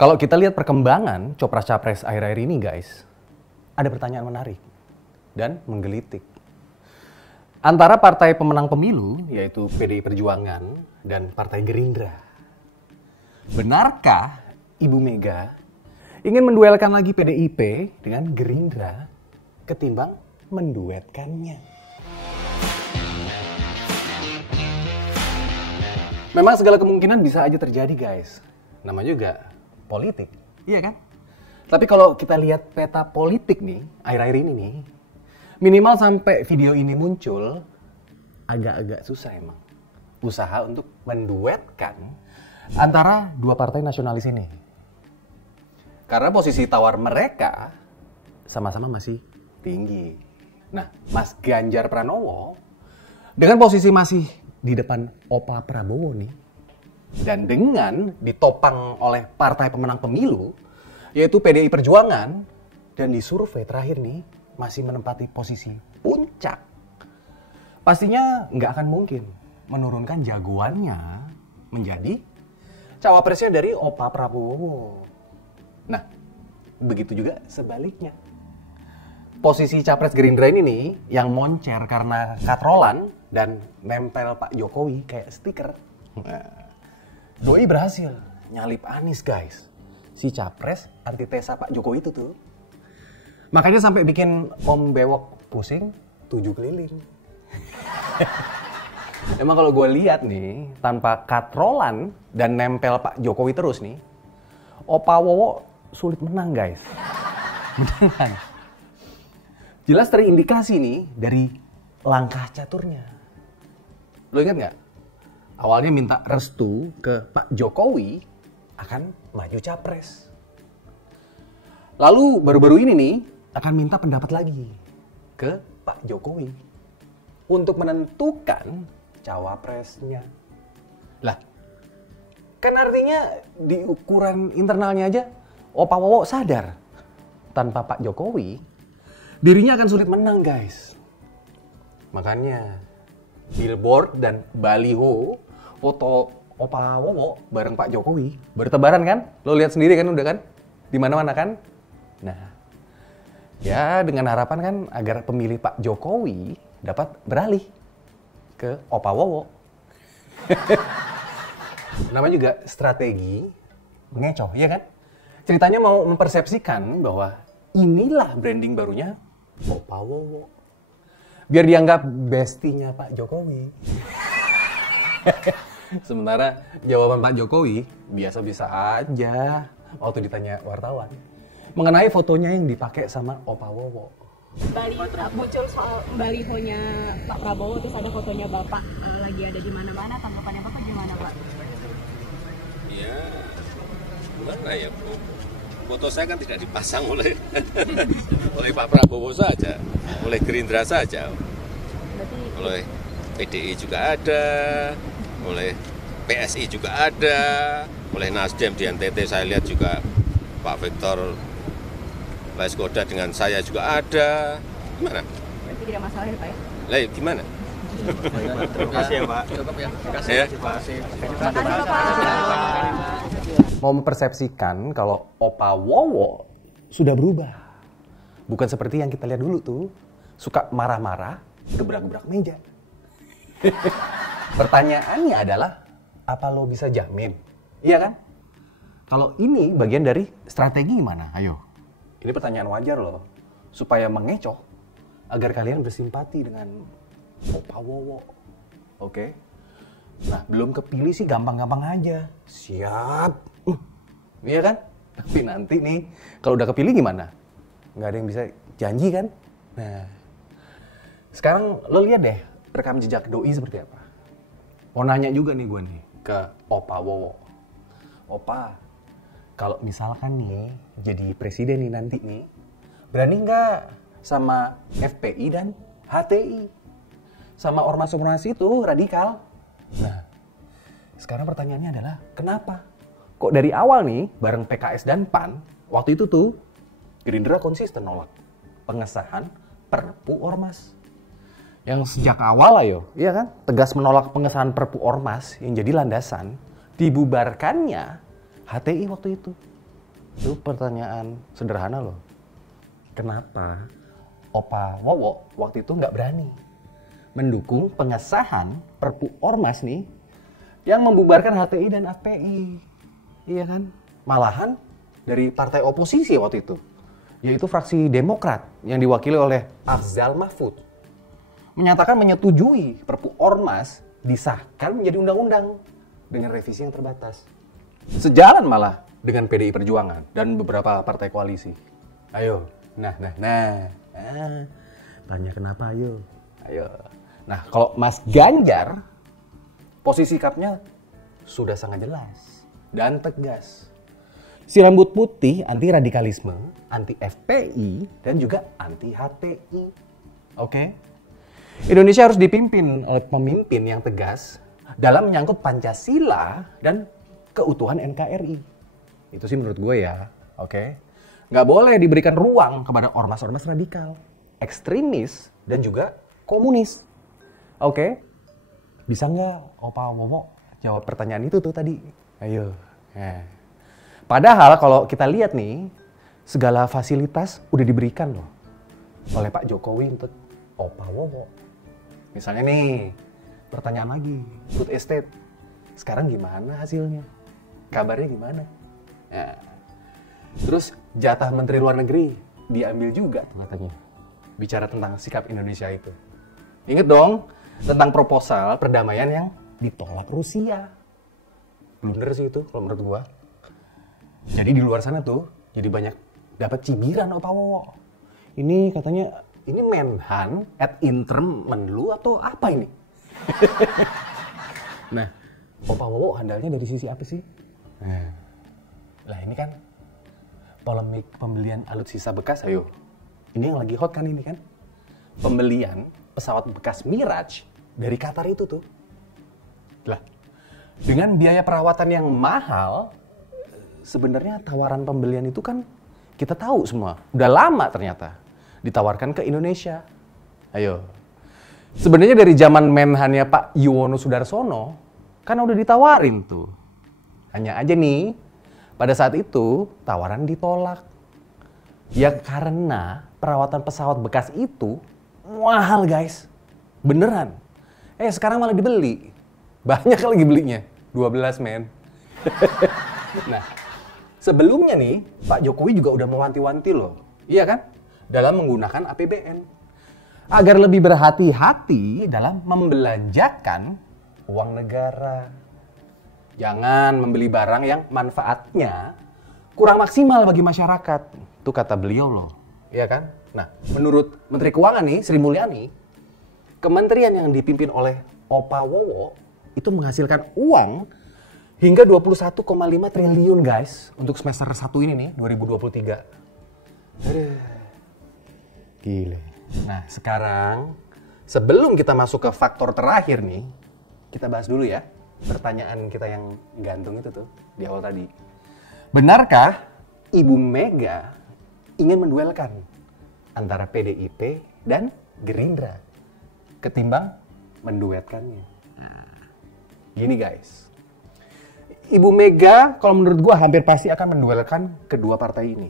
Kalau kita lihat perkembangan Copras-Capres akhir-akhir ini guys, ada pertanyaan menarik dan menggelitik. Antara partai pemenang pemilu, yaitu PDI Perjuangan, dan Partai Gerindra. Benarkah Ibu Mega ingin menduelkan lagi PDIP dengan Gerindra ketimbang menduetkannya? Memang segala kemungkinan bisa aja terjadi guys. Namanya juga politik, iya kan? Tapi kalau kita lihat peta politik nih, akhir-akhir ini nih, minimal sampai video ini muncul, agak-agak susah emang. Usaha untuk menduetkan antara dua partai nasionalis ini. Karena posisi tawar mereka sama-sama masih tinggi. Nah, Mas Ganjar Pranowo dengan posisi masih di depan Opa Prabowo nih, dan dengan ditopang oleh partai pemenang pemilu, yaitu PDI Perjuangan, dan di survei terakhir nih, masih menempati posisi puncak. Pastinya nggak akan mungkin menurunkan jagoannya menjadi cawapresnya dari Opa Prabowo. Nah, begitu juga sebaliknya. Posisi capres Gerindra ini nih, yang moncer karena katrolan dan nempel Pak Jokowi kayak stiker. Nah, Doi berhasil nyalip Anies guys. Si capres antitesa Pak Jokowi itu tuh. Makanya sampai bikin Om Bewok pusing 7 keliling. Emang kalau gue lihat nih, tanpa katrolan dan nempel Pak Jokowi terus nih, Opa Wowo sulit menang guys. Beneran. Jelas terindikasi nih dari langkah caturnya. Lo ingat nggak? Awalnya minta restu ke Pak Jokowi akan maju capres. Lalu baru-baru ini nih akan minta pendapat lagi ke Pak Jokowi untuk menentukan cawapresnya. Lah, kan artinya di ukuran internalnya aja Opa Wowo sadar tanpa Pak Jokowi dirinya akan sulit menang guys. Makanya billboard dan baliho foto Opa Wowo bareng Pak Jokowi bertebaran kan? Lo lihat sendiri kan udah kan? Di mana-mana kan? Nah, ya dengan harapan kan agar pemilih Pak Jokowi dapat beralih ke Opa Wowo. Namanya juga strategi mengecoh, ya kan? Ceritanya mau mempersepsikan bahwa inilah branding barunya Opa Wowo. Biar dianggap bestinya Pak Jokowi. Sementara jawaban Pak Jokowi biasa-biasa aja waktu ditanya wartawan mengenai fotonya yang dipakai sama Opa Wowo. Muncul soal balihonya Pak Prabowo, terus ada fotonya Bapak lagi ada di mana-mana, tanggapannya Bapak gimana Pak? Ya, gimana ya Bu? Foto saya kan tidak dipasang oleh oleh Pak Prabowo saja, oleh Gerindra saja, oleh PDI juga ada, oleh PSI juga ada, oleh Nasdem di NTT saya lihat juga Pak Victor Laiskoda dengan saya juga ada. Gimana? Berarti tidak masalah ya Pak ya? Lah gimana? Terima kasih ya Pak. Cukup ya. Terima kasih. Ya. Terima kasih. Mau mempersepsikan kalau Opa Wowo sudah berubah. Bukan seperti yang kita lihat dulu tuh, suka marah-marah, gebrak-gebrak meja. Pertanyaannya adalah, apa lo bisa jamin? Iya kan? Kalau ini bagian dari strategi gimana? Ayo. Ini pertanyaan wajar loh. Supaya mengecoh, agar kalian bersimpati dengan Opa Wowo. Oke? Nah, belum kepilih sih gampang-gampang aja. Siap. Iya kan? Tapi nanti nih, kalau udah kepilih gimana? Nggak ada yang bisa janji kan? Nah, sekarang lo lihat deh rekam jejak Doi seperti apa. Mau nanya juga nih gue nih ke Opa Wowo. Opa, kalau misalkan nih jadi presiden nih nanti nih, berani nggak sama FPI dan HTI? Sama ormas-ormas itu radikal? Nah, sekarang pertanyaannya adalah kenapa? Kok dari awal nih, bareng PKS dan PAN, waktu itu tuh Gerindra konsisten nolak pengesahan Perpu Ormas. Yang sejak awal ayo, iya kan? Tegas menolak pengesahan Perpu Ormas yang jadi landasan dibubarkannya HTI waktu itu. Itu pertanyaan sederhana loh. Kenapa Opa Wowo waktu itu nggak berani mendukung pengesahan Perpu Ormas nih yang membubarkan HTI dan FPI? Iya kan? Malahan dari partai oposisi waktu itu, yaitu fraksi Demokrat yang diwakili oleh Afzal Mahfud, menyatakan menyetujui Perpu Ormas disahkan menjadi undang-undang dengan revisi yang terbatas. Sejalan malah dengan PDI Perjuangan dan beberapa partai koalisi. Ayo, tanya kenapa ayo. Nah, kalau Mas Ganjar, posisi sikapnya sudah sangat jelas dan tegas. Si rambut putih anti radikalisme, anti FPI, dan juga anti HTI. Oke? Indonesia harus dipimpin oleh pemimpin yang tegas dalam menyangkut Pancasila dan keutuhan NKRI. Itu sih menurut gue ya, oke? Nggak boleh diberikan ruang kepada ormas-ormas radikal, ekstremis, dan juga komunis. Oke? Bisa nggak Opa Wowo jawab pertanyaan itu tuh tadi? Ayo. Nah. Padahal kalau kita lihat nih, segala fasilitas udah diberikan loh oleh Pak Jokowi untuk Opa Wowo. Misalnya nih, pertanyaan lagi, food estate. Sekarang gimana hasilnya? Kabarnya gimana? Nah, terus jatah Menteri Luar Negeri diambil juga tuh katanya. Bicara tentang sikap Indonesia itu. Ingat dong tentang proposal perdamaian yang ditolak Rusia. Blunder sih itu kalau menurut gua. Jadi di luar sana tuh jadi banyak dapat cibiran Opa Wowo. Ini katanya ini Menhan ad interim Menlu atau apa ini? Nah, Opa Wowo handalnya dari sisi apa sih? Lah ini kan polemik pembelian alutsista bekas, ayo. Ini yang lagi hot kan ini kan? Pembelian pesawat bekas Mirage dari Qatar itu tuh. Lah, dengan biaya perawatan yang mahal, sebenarnya tawaran pembelian itu kan kita tahu semua. Udah lama ternyata ditawarkan ke Indonesia. Ayo. Sebenarnya dari zaman Menhannya Pak Yuwono Sudarsono, kan udah ditawarin tuh. Hanya aja nih, pada saat itu tawaran ditolak. Ya karena perawatan pesawat bekas itu mahal guys. Beneran. Sekarang malah dibeli. Banyak lagi belinya. 12 men. Nah, sebelumnya nih, Pak Jokowi juga udah mewanti-wanti loh. Iya kan? Dalam menggunakan APBN. Agar lebih berhati-hati dalam membelanjakan uang negara. Jangan membeli barang yang manfaatnya kurang maksimal bagi masyarakat. Itu kata beliau loh. Iya kan? Nah, menurut Menteri Keuangan nih, Sri Mulyani, kementerian yang dipimpin oleh Opa Wowo itu menghasilkan uang hingga 21,5 triliun guys untuk semester 1 ini nih, 2023. Gila. Nah, sekarang sebelum kita masuk ke faktor terakhir nih, kita bahas dulu ya pertanyaan kita yang gantung itu tuh di awal tadi. Benarkah Ibu Mega ingin menduelkan antara PDIP dan Gerindra ketimbang menduetkannya? Nah, gini guys. Ibu Mega kalau menurut gua hampir pasti akan menduelkan kedua partai ini.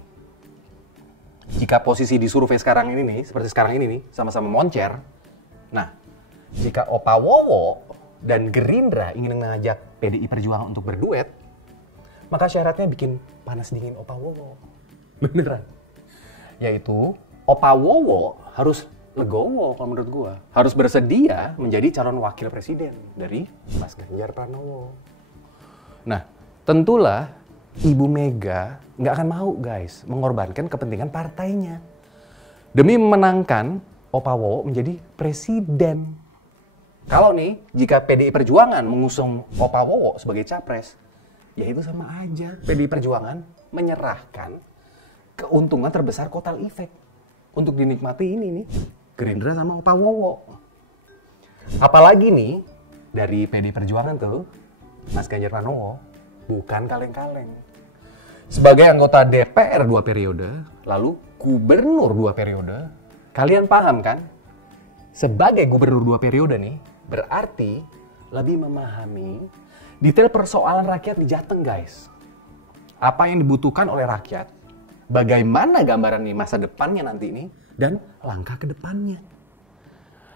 Jika posisi di survei sekarang ini nih, seperti sekarang ini nih, sama-sama moncer. Nah, jika Opa Wowo dan Gerindra ingin mengajak PDI Perjuangan untuk berduet, maka syaratnya bikin panas dingin Opa Wowo. Beneran. Yaitu Opa Wowo harus legowo kalau menurut gua. Harus bersedia menjadi calon wakil presiden dari Mas Ganjar Pranowo. Nah, tentulah Ibu Mega nggak akan mau guys mengorbankan kepentingan partainya demi memenangkan Opa Wowo menjadi presiden. Kalau nih, jika PDI Perjuangan mengusung Opa Wowo sebagai capres, ya itu sama aja. PDI Perjuangan menyerahkan keuntungan terbesar kotel efek untuk dinikmati ini nih, Gerindra sama Opa Wowo. Apalagi nih, dari PDI Perjuangan tuh, Mas Ganjar Pranowo bukan kaleng-kaleng. Sebagai anggota DPR 2 periode, lalu gubernur 2 periode, kalian paham kan? Sebagai gubernur 2 periode nih, berarti lebih memahami detail persoalan rakyat di Jateng guys. apa yang dibutuhkan oleh rakyat, bagaimana gambaran nih masa depannya nanti ini, dan langkah ke depannya.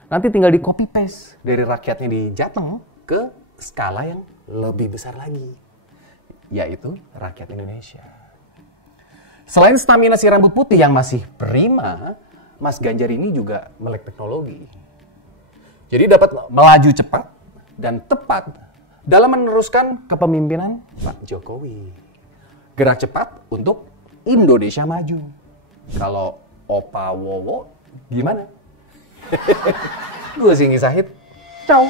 Nanti tinggal di copy paste dari rakyatnya di Jateng ke skala yang lebih besar lagi, yaitu rakyat Indonesia. Selain stamina si rambut putih yang masih prima, Mas Ganjar ini juga melek teknologi. Jadi dapat melaju cepat dan tepat dalam meneruskan kepemimpinan Pak Jokowi. Gerak cepat untuk Indonesia maju. Kalau Opa Wowo gimana? Gue Singgi Sahid. Ciao.